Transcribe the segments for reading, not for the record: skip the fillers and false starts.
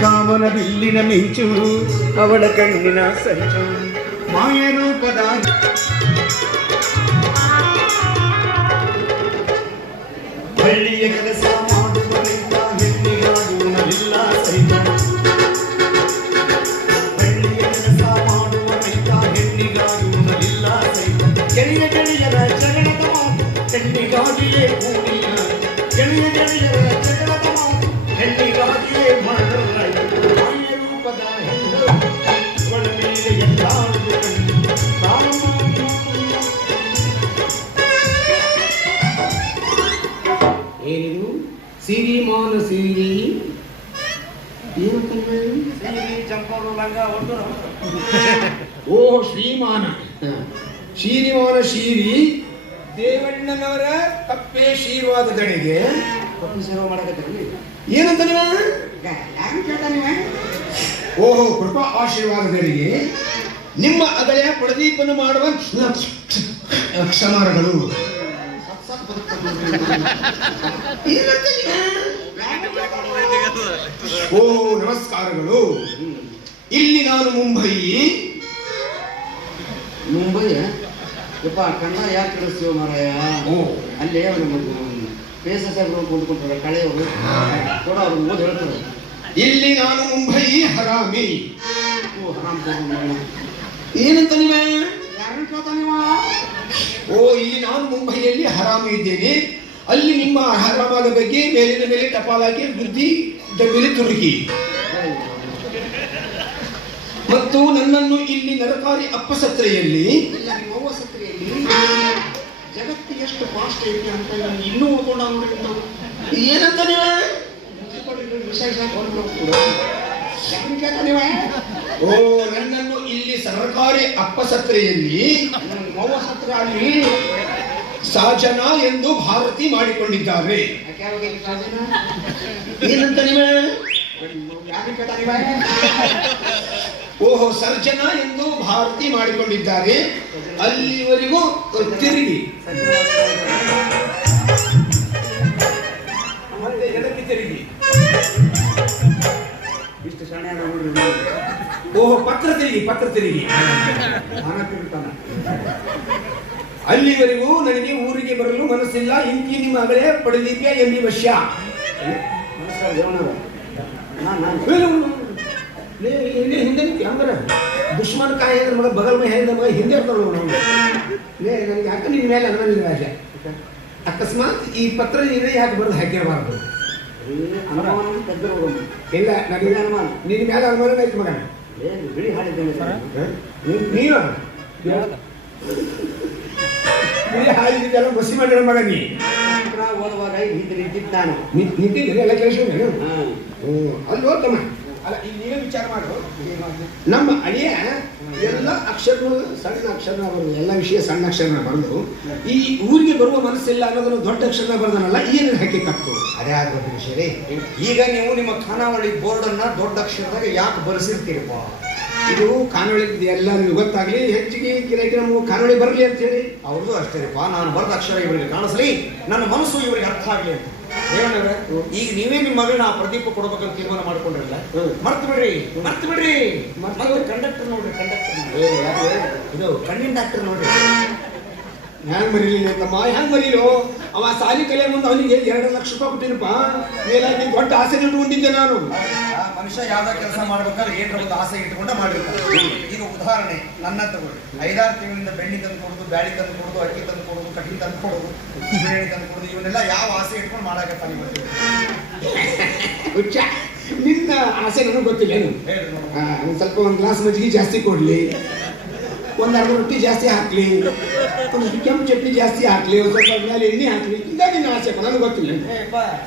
ಕಾಮನ ಬಿಲ್ಲಿನ ಮಿಂಚು ಅವಳ ಕಣ್ಣಿನ ಸಂಚು ಮಾಯ ರೂಪದ ಹಳ್ಳಿಯ ಕೆಲಸ ಮಾಡುವ ರೈತ ಹೆಣ್ಣಿಗಾಗುವುದಿಲ್ಲ ಸಹಿತ ಹಳ್ಳಿಯ ಕೆಲಸ ಮಾಡುವ ರೈತ ಹೆಣ್ಣಿಗಾಗುವುದಿಲ್ಲ ಸಹಿತ ಗೆಳೆಯ ಗೆಳೆಯರ ಜಗಳದ ಮಾತು ಹೆಣ್ಣಿಗಾಗಿಯೇ ಭೂಮಿಯ ಗೆಳೆಯ ಗೆಳೆಯರ ಜಗಳದ ಮಾತು ಹೆಣ್ಣಿಗಾಗಿಯೇ ಮಾಡಲು ಮಾಯ ರೂಪದ ಹೆಣ್ಣು ಅವಳ ಮೇಲೆ ಎಲ್ಲಾಡುವ ಏನಿದು ಸಿರಿಮಾನ ಸಿರಿ ಓ ಶ್ರೀಮಾನ ಶ್ರೀಮಾನ ಶೀರಿ ದೇವಣ್ಣನವರ ತಪ್ಪೇ ಶೀರ್ವಾದ ದಣಿಗೆ ಏನಂತ ಓಹೋ ಕೃಪಾ ಆಶೀರ್ವಾದಗಳಿಗೆ ನಿಮ್ಮ ಅಗಳೆಯ ಪ್ರದೀಪನ ಮಾಡುವ ಕ್ಷಮಾರಗಳು ಓ ನಮಸ್ಕಾರಗಳು. ಇಲ್ಲಿ ನಾನು ಮುಂಬೈ ಯಪ್ಪ ಕನ್ನಡ ಯಾಕೆ ಕಳಿಸ್ತೀವ ಮಾರಾಯ? ಅಲ್ಲೇ ಪೇಸ ಸಾಹೇಬ್ರು ಕೊಂಡ್ಕೊಂಡ್ರೆ ಕಳೆಯವರು ಕೂಡ ಅವ್ರು ಓದಿ ಹೇಳ್ತಾರೆ. ಇಲ್ಲಿ ನಾನು ಮುಂಬೈ ಹರಾಮಿ. ಓ ಹರಾಮ್ ಏನಂತ ನೀವೇ ಯಾರನ್ನ ಕೇಳ್ತಾ ನೀವ? ಓ ಇಲ್ಲಿ ನಾನು ಮುಂಬೈಯಲ್ಲಿ ಹರಾಮಿ ಇದ್ದೇನೆ. ಅಲ್ಲಿ ನಿಮ್ಮ ಹರಾಮಾದ ಬಗ್ಗೆ ಮೇಲಿನ ಮೇಲೆ ಟಪಾಲಾಗಿ ಬುದ್ಧಿ ಡಬ್ಬಿಲಿ ತುರುಕಿ ಮತ್ತು ನನ್ನನ್ನು ಇಲ್ಲಿ ನರಕಾರಿ ಅಪ್ಪಸತ್ರೆಯಲ್ಲಿ ಜಗತ್ತು ಎಷ್ಟು ಫಾಸ್ಟ್ ಐತಿ ಅಂತ ಇನ್ನೂ ಹೋಗ್ಕೊಂಡು ಏನಂತ ನೀವೇ ಓ ನನ್ನನ್ನು ಇಲ್ಲಿ ಸರ್ಕಾರಿ ಅಪ್ಪಸತ್ರೆಯಲ್ಲಿ ಮೌವಸತ್ರ ಅಲ್ಲಿ ಸಾಜನ ಎಂದು ಭಾರತಿ ಮಾಡಿಕೊಂಡಿದ್ದಾರೆ. ಏನಂತ ನೀವೇ ಓಹೋ ಸರ್ಜನ ಎಂದು ಭಾರತಿ ಮಾಡಿಕೊಂಡಿದ್ದಾರೆ. ಅಲ್ಲಿವರೆಗೂ ತಿರುಗಿ ಎಡಕ್ಕೆ ತಿರುಗಿ ಇಷ್ಟು ಸಣ್ಣ ಓಹೋ ಪತ್ರ ತಿರುಗಿ ಅಲ್ಲಿವರೆಗೂ ನನಗೆ ಊರಿಗೆ ಬರಲು ಮನಸ್ಸಿಲ್ಲ. ಇಂಕಿ ನಿಮ್ಮ ಮಗಳೇ ಪಡೆದಿದ್ಯಾ ಎಂಬಿ ವಶ್ಯ. ಹಿಂದೆ ಅಂದ್ರೆ ದುಶ್ಮನ್ ಕಾಯಿ ಮಗ ಬಗಲ್ ಮೇ ಹೇಳಿದ ಮಗ ಹಿಂದೆ ಇರ್ತಾವ ನನಗೆ ಯಾಕೆ ನಿನ್ನ ಮೇಲೆ ಅನ್ನೋದಿಲ್ಲ ರಾಜ. ಅಕಸ್ಮಾತ್ ಈ ಪತ್ರ ನೀನೇ ಯಾಕೆ ಬರೆದು ಹಾಕಿರಬಾರ್ದು? ಇಲ್ಲ ನನಗೆ ಅನುಮಾನ ನಿನ್ನ ಮೇಲೆ ಅನುಮಾನ ಆಯ್ತು ಮಗ. ಬಿಳಿ ಹಾಡಿದ್ದೇನೆ ನೀನು ಹಾಡಿದ್ದೆಲ್ಲ ಬಸಿ ಮಾಡಿರೋ ಮಗ ನೀ ಓದುವಾಗ ನಿಂತಿದ್ದಾನು ನಿಂತಿದ್ದೀರಿ ಎಲ್ಲ ಕೆಲಸ ಅಲ್ಲಿ ಓದ್ತಮ್ಮ. ಅಲ್ಲ ಈಗ ನೀವೇ ವಿಚಾರ ಮಾಡು. ನಮ್ಮ ಅಳಿಯ ಎಲ್ಲ ಅಕ್ಷರಗಳು ಸಣ್ಣ ಅಕ್ಷರನ ಬರೋದು, ಎಲ್ಲ ವಿಷಯ ಸಣ್ಣ ಅಕ್ಷರನ ಬರೆದು ಈ ಊರಿಗೆ ಬರುವ ಮನಸ್ಸಿಲ್ಲ ಅನ್ನೋದನ್ನು ದೊಡ್ಡ ಅಕ್ಷರನ ಬರೆದನಲ್ಲ, ಏನೇನು ಹಾಕಿ ತಪ್ಪು ಅದೇ ಆಗ್ಬೋದು ವಿಷಯ. ಈಗ ನೀವು ನಿಮ್ಮ ಖಾನಾವಳಿ ಬೋರ್ಡನ್ನ ದೊಡ್ಡ ಅಕ್ಷರದಾಗ ಯಾಕೆ ಬರೆಸಿರ್ತೀರಪ್ಪ? ಇದು ಖಾನಾವಳಿ ಎಲ್ಲರಿಗೂ ಗೊತ್ತಾಗ್ಲಿ, ಹೆಚ್ಚಿಗೆ ಗಿರಾಕಿ ನಮಗೂ ಖಾನಾವಳಿ ಬರಲಿ ಅಂತ ಹೇಳಿ. ಅವ್ರದ್ದು ಅಷ್ಟೇನಪ್ಪ, ನಾನು ಬರೆದ ಅಕ್ಷರ ಇವರಿಗೆ ಕಾಣಿಸ್ಲಿ, ನನ್ನ ಮನಸ್ಸು ಇವರಿಗೆ ಅರ್ಥ ಆಗ್ಲಿ ಅಂತ. ಏನಂದ್ರೆ ಈಗ ನೀವೇ ನಿಮ್ಮ ಮಗಳನ್ನ ಪ್ರದೀಪ ಕೊಡ್ಬೇಕಂತ ತೀರ್ಮಾನ ಮಾಡ್ಕೊಂಡಿರಲ್ಲ, ಮರ್ತು ಬಿಡ್ರಿ. ಕಂಡಕ್ಟರ್ ನೋಡ್ರಿ, ಇದು ಕಣ್ಣಿನ ಡಾಕ್ಟರ್ ನೋಡ್ರಿ. ಹ್ಯಾಂಗ್ ಮರೀಲಿ ತಮ್ಮ, ಹ್ಯಾಂಗ್ ಮರೀಲು? ಅವ ಸಾಲಿ ಕಲಿಯ ಮುಂದೆ ಅವನಿಗೆ 2 ಲಕ್ಷ ರೂಪಾಯಿ ಕೊಟ್ಟಿನಪ್ಪ. ಮೇಲಾಗಿ ದೊಡ್ಡ ಆಸೆ ಇಟ್ಕೊಂಡಿದ್ದೆ ನಾನು. ಮನುಷ್ಯ ಯಾವ್ದೋ ಕೆಲಸ ಮಾಡ್ಬೇಕಾದ್ರೆ ಏನ್ರ ಒಂದು ಆಸೆ ಇಟ್ಕೊಂಡ ಮಾಡಿರ್ತಾರೆ. ಈಗ ಉದಾಹರಣೆ ನನ್ನ ತಗೊಳ್ಳಿ, 5-6 ತಿಂಗಳಿಂದ ಬೆಣ್ಣೆ ತಂದು ಕೊಡೋದು, ಬ್ಯಾಳಿ ತಂದು ಕೊಡೋದು, ಅಕ್ಕಿ ತಂದು ಕೊಡೋದು, ಕಟ್ಟಿ ತಂದು ಕೊಡೋದು, ಬಿರಿಯಾನಿ ತಂದು ಕೊಡೋದು, ಇವನ್ನೆಲ್ಲ ಯಾವ ಆಸೆ ಇಟ್ಕೊಂಡು ಮಾಡಾಕತ್ತಾನೆ ನಿನ್ನ ಆಸೆ ನನಗೆ ಗೊತ್ತಿಲ್ಲ. ಸ್ವಲ್ಪ ಒಂದು ಗ್ಲಾಸ್ ಮಜ್ಜಿಗೆ ಜಾಸ್ತಿ ಕೊಡ್ಲಿ, ಒಂದು 2 ರೊಟ್ಟಿ ಜಾಸ್ತಿ ಹಾಕ್ಲಿ, ಒಂದಷ್ಟು ಕೆಂಪು ಚಟ್ನಿ ಜಾಸ್ತಿ ಹಾಕ್ಲಿ, ಒಂದು ಸ್ವಲ್ಪ ಮೇಲೆ ಎಣ್ಣೆ ಹಾಕ್ಲಿ, ಇಲ್ಲ ನಿನ್ನ ಆಸೆ ನನಗೆ ಗೊತ್ತಿಲ್ಲ.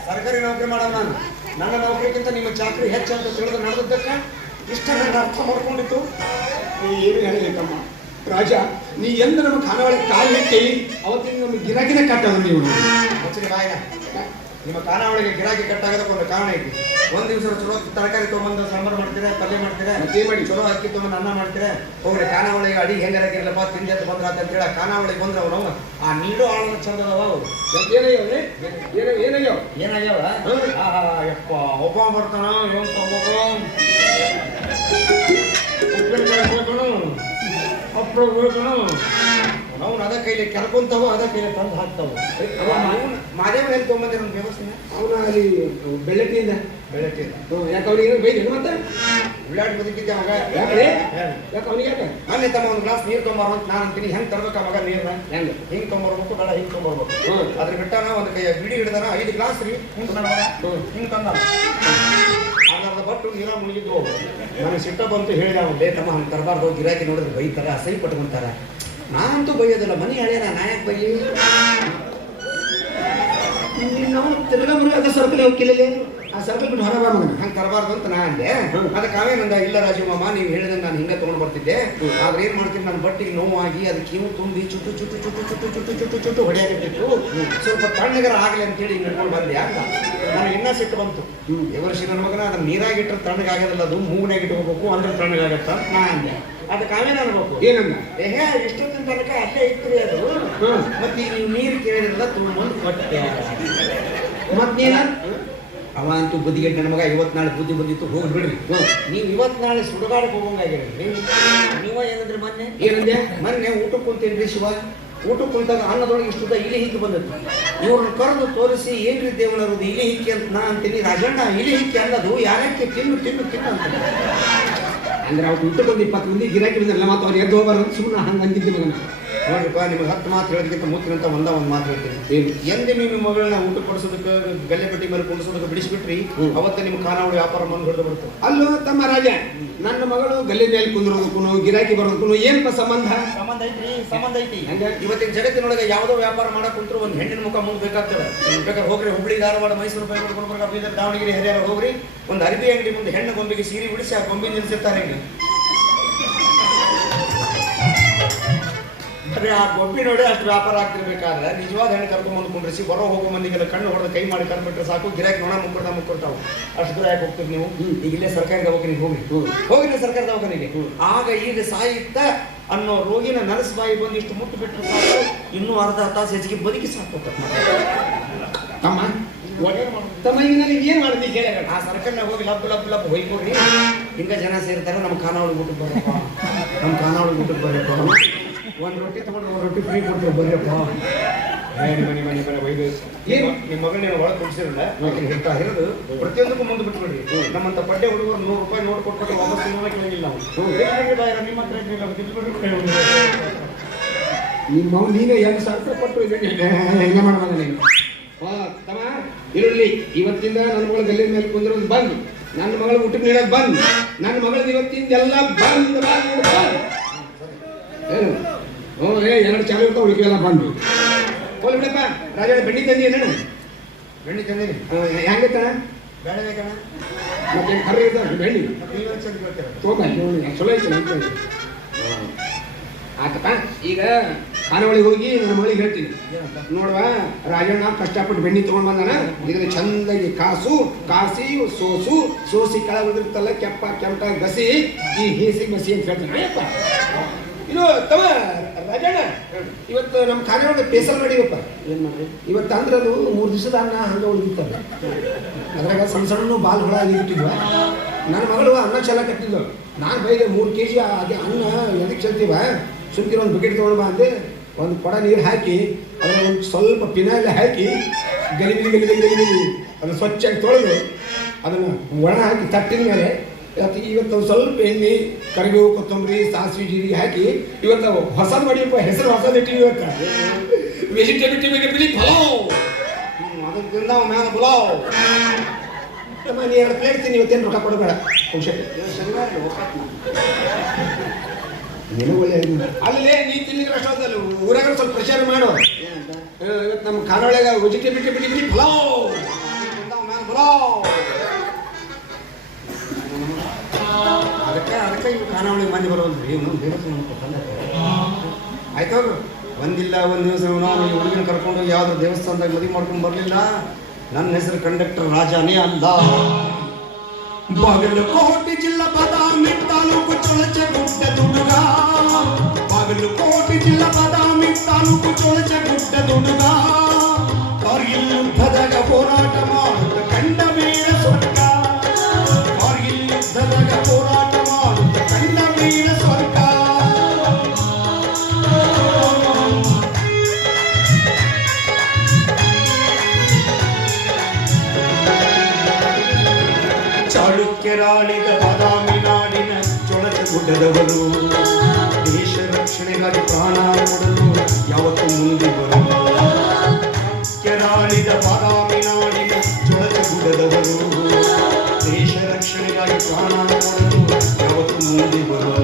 ಸರ್ಕಾರಿ ನೌಕರಿ ಮಾಡೋ ನಾನು, ನನ್ನ ನೌಕರಿಗಿಂತ ನಿಮ್ಮ ಚಾಕರಿ ಹೆಚ್ಚು ಅಂತ ತಿಳಿದು ನಡೆದದ್ದಕ್ಕೆ ಇಷ್ಟ ಅರ್ಥ ಮಾಡ್ಕೊಂಡಿತ್ತು. ಏನು ಹೇಳಬೇಕಮ್ಮ ರಾಜ, ನೀ ಎಂದು ನಮ್ಮ ಖಾನಾವಳಿ ಕಾಲು ಇಟ್ಟಿ ಅವತ್ತಿನ ನಮ್ಮ ಗಿರಾಕಿನ ಕಟ್ಟದ ನೀವು. ನಿಮ್ಮ ಖಾನಾವಳಿಗೆ ಗಿರಾಕಿ ಕಟ್ಟಾಗೋದಕ್ಕೆ ಒಂದು ಕಾರಣ ಐತಿ. ಒಂದ್ ದಿವಸ ಚಲೋ ತರಕಾರಿ ತೊಗೊಂಡು ಸಾಂಬಾರು ಮಾಡ್ತೀರಾ, ಪಲ್ಯ ಮಾಡ್ತೀರಾ, ಮಾಡಿ ಚಲೋ ಅಕ್ಕಿ ತೊಗೊಂಡು ಅನ್ನ ಮಾಡ್ತೀರಾ. ಹೋಗ್ರಿ ಖಾನಾವಳಿಗೆ ಅಡಿಗೆ ಹೆಂಗಾಗಿರ್ಲಪ್ಪ ತಿಂಡಿ ಅಂತ ಬಂದ್ರ ಅಂತ ಹೇಳಿ ಖಾನಾವಳಿಗೆ ಬಂದ್ರ ಅವ್ರು ಆ ನೀಡು ಆಳದ ಚಂದ ಅದಾವ. ಅವ್ರು ಏನಾಗ್ಯಾವ ಯಪ್ಪ ಒಬ್ಬ ಬರ್ತಾನ ಏನ್ ತಗೋಬೇಕು ಮಾಡ್ಕೊಡ್ಬೇಕು ನಾವು ಅದ ಕೈಲಿ ಕೆರ್ಕೊಂತಾವ ಅದ ಕೈಲಿ ತಂದು ಹಾಕ್ತಾವ. ಮಾದೇವನ ಎಲ್ಲಿ ತೊಗೊಂಬಂದಿರ ಒಂದು ವ್ಯವಸ್ಥೆ ಅವನ ಅಲ್ಲಿ ಬೆಳ್ಳಟ್ಟಿಯಿಂದ ಬೆಳಕಿಲ್ಲ ಯಾಕೆ ಅವ್ರಿಗೆ ಬೈದ ಮತ್ತೆ ಉಳ್ಳಾಡಿ ಬದುಕಿದ್ದೆ ಮಗ. ಯಾಕೆ ಅವನಿಗೆ ಯಾಕೆ ಮೊನ್ನೆ ತಮ್ಮ ಒಂದು ಗ್ಲಾಸ್ ನೀರು ತೊಗೊಂಬಾರ ಅಂತ ನಾನು ಅಂತೀನಿ. ಹೆಂಗೆ ತರ್ಬೇಕ ಮಗ ನೀರನ್ನ? ಹೆಂಗೆ ಹಿಂಗೆ ತೊಗೊಂಬರ್ಬೇಕು ಬೇಡ ಹಿಂಗೆ ತೊಗೊಂಬರ್ಬೇಕು. ಅದ್ರ ಬಿಟ್ಟಾನ ಒಂದು ಕೈ ಬಿಡಿ ಹಿಡ್ದಾನ 5 ಗ್ಲಾಸ್ ರೀ ಹಿಂಗೆ ಹಿಂಗೆ ತಂದ ಅರ್ಧ ಬಟ್ಟು ನೀರ ಮುಳುಗಿದ್ವು. ನನಗೆ ಸಿಟ್ಟ ಬಂತು ಹೇಳಿದ ಅವ್ನು ಲೇ ತಮ್ಮ ಹಂಗೆ ತರಬಾರ್ದು ಗಿರಾಕಿ ನೋಡಿದ್ರೆ ಬೈತಾರ ಅಸಹ್ಯ ಪಟ್ಕೊಂತಾರ. ನಾನಂತೂ ಬೈಯೋದಿಲ್ಲ ಮನೆ ಹಳೆಯ ನಾ ಯಾಕೆ ಬೈಲಿ? ನಾವು ತಿರ್ಗಾ ಅದ ಸರ್ಕಲ್ ಹೋಗಿಲ್ಲ ಆ ಸರ್ಕಲ್ ಬಿಟ್ಟು ಹೊರ ಬಾ ಹಂಗೆ ತರಬಾರ್ದು ಅಂತ ನಾ ಅಂದೆ. ಅದಕ್ಕೆ ಆಮೇಲೆ ಇಲ್ಲ ರಾಜು ಮಾಮ ನೀವು ಹೇಳಿದಂಗೆ ನಾನು ಹಿಂಗೆ ತೊಗೊಂಡು ಬರ್ತಿದ್ದೆ. ಆದ್ರೆ ಏನು ಮಾಡ್ತೀನಿ ನನ್ನ ಬಟ್ಟಿಗೆ ನೋವಾಗಿ ಅದಕ್ಕೆ ಇವು ತುಂಬಿ ಚುಟ್ಟು ಚುಟ್ಟು ಚುಟ್ಟು ಚುಟ್ಟು ಚುಟ್ಟು ಚುಟ್ಟು ಚುಟ್ಟು ಹೊಡೆಯಾಗಿಟ್ಟಿತ್ತು. ಸ್ವಲ್ಪ ತಣ್ಣಗರ ಆಗಲಿ ಅಂತೇಳಿ ಹಿಂಗೆ ಹಿಡ್ಕೊಂಡು ಬಂದೆ ಅಂತ ನನಗೆ ಇನ್ನೂ ಸಿಟ್ಟು ಬಂತು. ಎವರ್ಷಿ ನನ್ನ ಮಗನ ಅದನ್ನ ನೀರಾಗಿಟ್ಟರೆ ತಣ್ಣಗಾಗೋದಿಲ್ಲ, ಅದು ಮೂಗ್ನಾಗ ಇಟ್ಕೋಬೇಕು ಅಂದ್ರೆ ತಣ್ಣಗಾಗತ್ತ ಅಂತ ನಾ ಅಂದೆ. ಅದಕ್ಕೆ ಆಮೇಲೆ ಅನ್ಬೇಕು ಏನಂದ ಇಷ್ಟೊತ್ತಿನ ತನಕ ಅಲ್ಲೇ ಇತ್ತು ಅದು. ಮತ್ತೆ ಈಗ ನೀವು ನೀರು ಕೇಳಿದ್ರಲ್ಲ ತುಂಬ ಕೊಟ್ಟೆ ಮತ್ತೇನ ಅವ ಅಂತೂ ಬುದ್ಧಿಗೆಟ್ಟ ನನ್ನ ಮಗ. ಇವತ್ತು ನಾಳೆ ಬುದ್ಧಿ ಬಂದಿತ್ತು ಹೋಗಿ ಬಿಡ್ರಿ. ನೀವು ಇವತ್ತು ನಾಳೆ ಸುಡುಗಾಡಕ್ಕೆ ಹೋಗಂಗಾಗಿರಲಿ. ನೀವ ಏನಂದ್ರೆ ಏನಂದೆ ಮೊನ್ನೆ ಊಟಕ್ಕೆ ಕುಂತೇನ್ರಿ ಶಿವ. ಊಟಕ್ಕೆ ಕುಂತಾಗ ಅನ್ನದೊಳಗೆ ಇಷ್ಟುದ ಇಲಿ ಹಿಕ್ಕಿ ಬಂದದ್ದು. ಇವ್ರನ್ನ ಕರೆದು ತೋರಿಸಿ ಏನ್ರಿ ದೇವನರುದು ಇಲಿ ಹಿಕ್ಕಿ ಅಂತ ನಾ ಅಂತೀನಿ. ರಾಜಣ್ಣ ಇಲಿ ಹಿಕ್ಕಿ ಅನ್ನೋದು ಯಾರಕ್ಕೆ ತಿನ್ನು ತಿನ್ನು ತಿನ್ನು ಅಂತ ಅಂದ್ರೆ ಅವ್ರು ಊಟಕ್ಕೆ ಒಂದು 20 ಮಂದಿ ಗಿರಾಕಿ ಬಂದಿರಲ್ಲ ಮತ್ತೆ ಅವ್ರು ಎದ್ದು ಹೋಗ್ಬಾರ್ದು ಸುಮ್ಮನೆ ಹಂಗೆ ಅಂತಿದ್ದೆ ಮಗನ. ನೋಡ್ರಿಪ್ಪ ನಿಮ್ಗೆ 10 ಮಾತು ಹೇಳೋದಕ್ಕಿಂತ ಮೂತಿನಂತ ಒಂದು ಮಾತು ಹೇಳ್ತೀನಿ. ಎಂದೇ ನೀವು ನಿಮ್ಮ ಮಗಳನ್ನ ಊಟ ಕೊಡಿಸೋದಕ್ಕೆ ಗಲ್ಲೆ ಪಟ್ಟಿ ಮೇಲೆ ಕುಡಿಸೋದಕ್ಕೆ ಬಿಡಿಸ್ಬಿಟ್ರಿ ಅವತ್ತೇ ನಿಮ್ಮ ಖಾನಾವಳಿ ವ್ಯಾಪಾರ ಬಂದು ಹಿಡಿದು ಬರ್ತದೆ. ಅಲ್ಲೂ ತಮ್ಮ ರಾಜ ನನ್ನ ಮಗಳು ಗಲ್ಲಿ ಮೇಲೆ ಕುಂದ್ರೋದಕ್ಕೂ ಗಿರಾಕಿ ಬರೋದಕ್ಕೂ ಏನಪ್ಪ ಸಂಬಂಧ? ಸಂಬಂಧ ಐತ್ರಿ, ಸಂಬಂಧ ಐತಿ. ಇವತ್ತಿನ ಜಗತ್ತಿನೊಳಗೆ ಯಾವುದೋ ವ್ಯಾಪಾರ ಮಾಡಕ್ ಕುಂತ್ರು ಒಂದು ಹೆಣ್ಣಿನ ಮುಖ ಮುಂದೆ ಬೇಕಾಗ್ತದೆ. ಬೇಕಾದ್ರೆ ಹೋಗ್ರಿ ಹುಬ್ಳಿ ಧಾರವಾಡ ಮೈಸೂರು ಬೆಂಗಳೂರು ಗುಲ್ಬರ್ಗ ಬೀದರ್ ದಾವಣಗೆರೆ ಹರಿಯಾಣ ಹೋಗ್ರಿ ಒಂದು ಅರಿವಿ ಅಂಗಡಿ ಮುಂದೆ ಹೆಣ್ಣು ಗೊಂಬೆಗೆ ಸೀರೆ ಬಿಡಿಸಿ ಆ ಗೊಂಬೆ ನಿಲ್ಸಿರ್ತಾರೆ. ಅದೇ ಆ ಗೊಂಬೆ ನೋಡಿ ಅಷ್ಟು ವ್ಯಾಪಾರ ಆಗ್ತಿರ್ಬೇಕಾದ್ರೆ ನಿಜವಾದ ಹೆಣ್ಣು ಕರ್ಕೊಂಡ್ ಬಂದು ಕುಂಡ್ರಿಸಿ ಹೊರ ಹೋಗೋ ಮಂದಿಗೆಲ್ಲ ಕಣ್ಣು ಹೊಡೆದ ಕೈ ಮಾಡಿ ಕರ್ಬಿಟ್ರೆ ಸಾಕು. ಗಿರಾಕಿ ನೋಡ ಮುಕ್ಕೊಡ್ತಾವ. ಅಷ್ಟು ದೂರ ಯಾಕೆ ಹೋಗ್ತೀರಿ ನೀವು? ಈಗ ಇಲ್ಲೇ ಸರ್ಕಾರಿ ದವಾಖಾನಿಗೆ ಹೋಗ್ರಿ ಸರ್ಕಾರಿ ದವಾಖಾನಿಗೆ. ಆಗ ಈಗ ಸಾಯುತ್ತ ಅನ್ನೋ ರೋಗಿನ ನರ್ಸ್ ಬಾಯಿ ಬಂದು ಇಷ್ಟು ಮುಟ್ಟು ಬಿಟ್ಟರು ಸಾಕು, ಇನ್ನೂ ಅರ್ಧ ತಾಸು ಹೆಚ್ಚಿಗೆ ಬದುಕಿ ಸಾಕು. ತಮ್ಮ ತಮ್ಮ ಈಗ ನನಗೆ ಏನ್ ಮಾಡ್ತಿ ಕೇಳ? ಆ ಸರ್ಕಾರನಾಗ ಹೋಗಿ ಲಬ್ ಲಬ್ ಲಬ್ ಹೊಯ್ಕೊಡ್ರಿ. ಹಿಂಗ ಜನ ಸೇರ್ತಾರೆ. ನಮ್ಮ ಖಾನಾವಳಿ ಊಟಕ್ಕೆ ಬರಪ್ಪ, ನಮ್ಮ ಖಾನಾವಳಿ ಊಟಕ್ಕೆ ಬರಪ್ಪ. ಒಂದು ರೊಟ್ಟಿ ತಗೊಂಡು 1 ರೊಟ್ಟಿ ಫ್ರೀ ಕೊಡ್ತೀವಿ ಬರ್ರಪ್ಪ. ವೈದ್ಯ ನಿಮ್ಮ ಮಗಳನ್ನ ಒಳಗೆ ಕುಡಿಸಿರಲ್ಲ ಹಿರಿದು ಪ್ರತಿಯೊಂದಕ್ಕೂ ಮುಂದೆ ಬಿಟ್ಬಿಡ್ರಿ. ನಮ್ಮಂತ ಪಡ್ಡೆ ಹುಡುಗರು 100 ರೂಪಾಯಿ ನೋಡ್ ಕೊಟ್ಬಿಟ್ಟು ವಾಪಸ್ ಕೇಳಿಲ್ಲ ನಾವು. ನಿಮ್ಮ ಹತ್ರ ನಿಮ್ಮ ನೀನೇ 2,000 ರೂಪಾಯಿ ಕೊಟ್ಟು ಹೆಂಗ ಮಾಡ್ಬಾರ ನೀನು? ತಮ್ಮ ಇರಲಿ, ಇವತ್ತಿಂದ ನನ್ನ ಮಗಳ ಗಲ್ಲಿ ಮೇಲೆ ಕುಂದಿರೋದು ಬಂದ್, ನನ್ನ ಮಗಳ ಊಟಕ್ಕೆ ನೀಡೋದು ಬಂದ್, ನನ್ನ ಮಗಳದ ಇವತ್ತಿಂದ ಎಲ್ಲ ಬಂದ್ ಬಂದ್ ಏನು? ಹ್ಞೂ 2 ಚಾಲು ಇರ್ತಾವ ಉಳಿಕೆಲ್ಲ ಬಂದು ಹೋಲ್ ಬಿಡಪ್ಪ. ರಾಜ ಬೆಣ್ಣೆ ತಂದಿ ಏನ? ಬೆಣ್ಣೆ ತಂದಿನಿ. ಹೆಂಗೆ ಕಣ? ಬೇಡ ಬೇಕಣ. ಮತ್ತೆ ಕರ್ರಿ ಇರ್ತಾವ ಬೆಣ್ಣೆ ತೋಪ ಚಲೋ ಐತೆ ಅಂತ. ಆತಪ್ಪ ಈಗ ಖಾನಾವಳಿಗೆ ಹೋಗಿ ನನ್ನ ಮಗಳಿಗೆ ಹೇಳ್ತೀನಿ, ನೋಡುವ ರಾಜಣ್ಣ ಕಷ್ಟಪಟ್ಟು ಬೆಣ್ಣೆ ತಗೊಂಡ್ ಬಂದಾನ, ಇದನ್ನ ಚಂದಾಗಿ ಕಾಸಿ ಸೋಸಿ ಕೆಳಗೆ ಉದಿರ್ತಲ್ಲ ಕೆಂಪ ಗಸಿ ಈ ಹೀಸಿ ಮಸಿ ಅಂತ ಹೇಳ್ತೀನಿ. ಅಯ್ಯಪ್ಪ ಇದು ತಮ್ಮ ರಾಜಣ್ಣ ಇವತ್ತು ನಮ್ಮ ಖಾನಾವಳಿಗೆ ಪೇಸಲ್ ಮಾಡಿವಪ್ಪ. ಏನ್ ಮಾಡ್ರಿ ಇವತ್ತು ಅಂದ್ರೆ ಅದು 3 ದಿವಸದ ಅನ್ನ ಹಂಗ ಉಳಿದಿತ್ತಲ್ಲ, ಅದ್ರಾಗ ಸಣ್ಣ ಬಾಲ್ ಹೊಳ ಇಟ್ಟಿದ್ವ. ನನ್ನ ಮಗಳು ಅನ್ನ ಚೆಲ್ಲ ಕಟ್ಟಿದ್ಲು. ನಾನು ಬೈದೆ 3 kg ಅದೇ ಅನ್ನ ಎದಕ್ಕೆ ಚೆಲ್ತೀವ, ಸುಮ್ಕಿರ ಒಂದು ಬಕೆಟ್ ತೊಗೊಂಡು ಬಾ ಅಂದೆ. ಒಂದು ಕೊಡ ನೀರು ಹಾಕಿ ಅದರ ಒಂದು ಸ್ವಲ್ಪ ಪಿನಾಯಿಲ್ ಹಾಕಿ ಗಲಿಬಿಲಿ ಅದನ್ನು ಸ್ವಚ್ಛಾಗಿ ತೊಳೆದು ಅದನ್ನು ಒಣ ಹಾಕಿ ತಟ್ಟಿನ ಮೇಲೆ ಇವತ್ತು ಸ್ವಲ್ಪ ಎಣ್ಣೆ ಕರಿಬೇವು ಕೊತ್ತಂಬರಿ ಸಾಸಿವೆ ಜೀರಿಗೆ ಹಾಕಿ ಇವತ್ತು ಹೊಸದು ಮಾಡಿಯಪ್ಪ. ಹೆಸರು ಹೊಸದು ಇಟ್ಟಿವಿ ಇವತ್ತು. ವೆಜಿಟೇಬಲ್ ಪಲಾವ್ ಅದರಿಂದ ಮ್ಯಾಲ ಪಲಾವ್. ನೀ 2 ಪ್ಲೇಟ್ ತಿನ್ನಿ, ಇವತ್ತೇನು ರೊಕ್ಕ ಕೊಡಬೇಡ. ಅಲ್ಲೇ ನೀ ತಿನ್ನಿದ್ರೆ ಅಷ್ಟೊಂದಲ್ಲ, ಊರಾಗ ಸ್ವಲ್ಪ ಪ್ರಚಾರ ಮಾಡು. ಇವತ್ತು ನಮ್ಮ ಖಾನಾವಳಿಯಾಗ ವೆಜಿಟೇಬಲ್ ಪಲಾವ್ ಪಲಾವ್. ಅದಕ್ಕೆ ಇವು ಖಾನಾವಳಿಗೆ ಮಂದಿ ಬರೋಲ್ರಿ. ಇವನು ದೇವಸ್ಥಾನ ಆಯ್ತವ್ರು ಒಂದಿಲ್ಲ ಒಂದು ದಿವಸ ನಾವು ಈ ಹುಡುಗಿನ ಕರ್ಕೊಂಡು ಯಾವ್ದು ದೇವಸ್ಥಾನದಾಗ ಮದುವೆ ಮಾಡ್ಕೊಂಡು ಬರಲಿಲ್ಲ. ನನ್ನ ಹೆಸರು ಕಂಡಕ್ಟರ್ ರಾಜಾನೇ ಅಲ್ಲ. ಬಾಗಲಕೋಟೆ ಜಿಲ್ಲಾ ಬಾದಾಮಿ ತಾಲೂಕು ಚೊಳಚಗುಡ್ಡ ಹುಡುಗ, ಬಾಗಲಕೋಟೆ ಜಿಲ್ಲಾ ಬಾದಾಮಿ ತಾಲೂಕು ಚೊಳಚಗುಡ್ಡ ಹುಡುಗ. ಕಾರ್ಗಿಲ್ ಯುದ್ಧದಾಗ ಹೋರಾಟ ಮಾಡುತ್ತ ಕಂಡ ವೀರ ಸ್ವರ್ಗ, ಕಾರ್ಗಿಲ್ ಯುದ್ಧದಾಗ ಹೋರಾಟ ಮಾಡುತ್ತ ಕಂಡ ವೀರ ಸ್ವರ್ಗ. ಚಾಳುಕ್ಯರಾಳಿದ ಬಾದಾಮಿ ನಾಡಿನ ಚೊಳಚಗುಡ್ಡದವರು ದೇಶ ರಕ್ಷಣೆಗಾಗಿ ಪ್ರಾಣ ಕೊಡಲು ಯಾವತ್ತೂ ಮುಂದೆ ಬರಲು. ಕೆರಾಳಿದ ಬಾದಾಮಿ ನಾಡಿನ ಚೊಳಚಗುಡ್ಡದವರು ದೇಶ ರಕ್ಷಣೆಗಾಗಿ ಪ್ರಾಣ ಕೊಡಲು ಯಾವತ್ತೂ ಮುಂದೆ ಬರಲು.